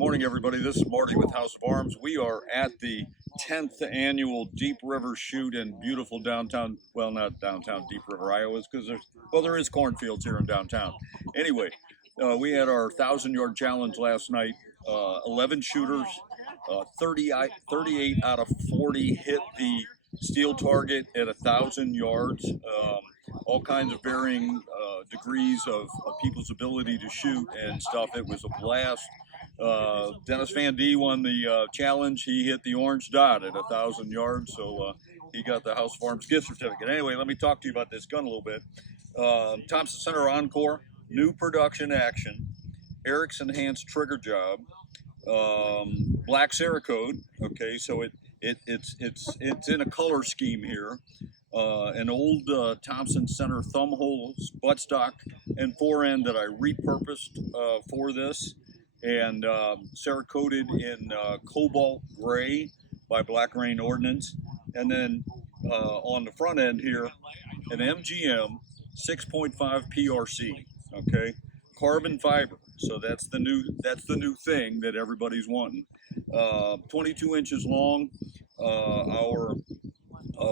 Morning, everybody. This is Marty with House of Arms. We are at the 10th annual Deep River Shoot in beautiful downtown, well, not downtown Deep River, Iowa, because there is cornfields here in downtown. Anyway, we had our 1,000-yard challenge last night. 11 shooters, 38 out of 40 hit the steel target at 1,000 yards. All kinds of varying degrees of people's ability to shoot and stuff. It was a blast. Dennis Van D won the challenge. He hit the orange dot at 1,000 yards, so he got the House of Arms gift certificate. Anyway, let me talk to you about this gun a little bit. Thompson Center Encore, new production action, Eric's enhanced trigger job, black Cerakote. Okay, so it's in a color scheme here. An old Thompson Center thumbhold buttstock and forend that I repurposed for this, and Cerakoted in Cobalt gray by Black Rain Ordnance, and then on the front end here, an MGM 6.5 PRC. Okay, carbon fiber. So that's the new thing that everybody's wanting. 22 inches long. Our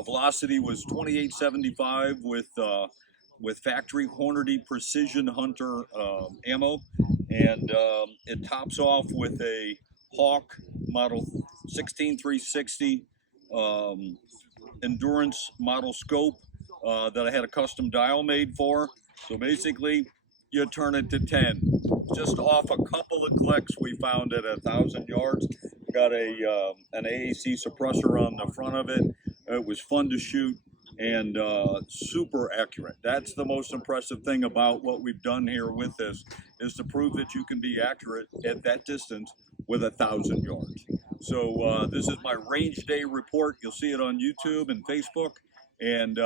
velocity was 2875 with factory Hornady Precision Hunter ammo, and it tops off with a Hawk model 16360 endurance model scope that I had a custom dial made for. So basically, you turn it to 10. Just off a couple of clicks we found it at 1,000 yards. Got an AAC suppressor on the front of it. It was fun to shoot and super accurate. That's the most impressive thing about what we've done here with this, is to prove that you can be accurate at that distance with 1,000 yards. So this is my range day report. You'll see it on YouTube and Facebook, and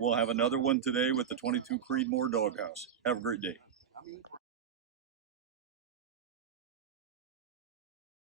we'll have another one today with the 22 Creedmoor Doghouse. Have a great day.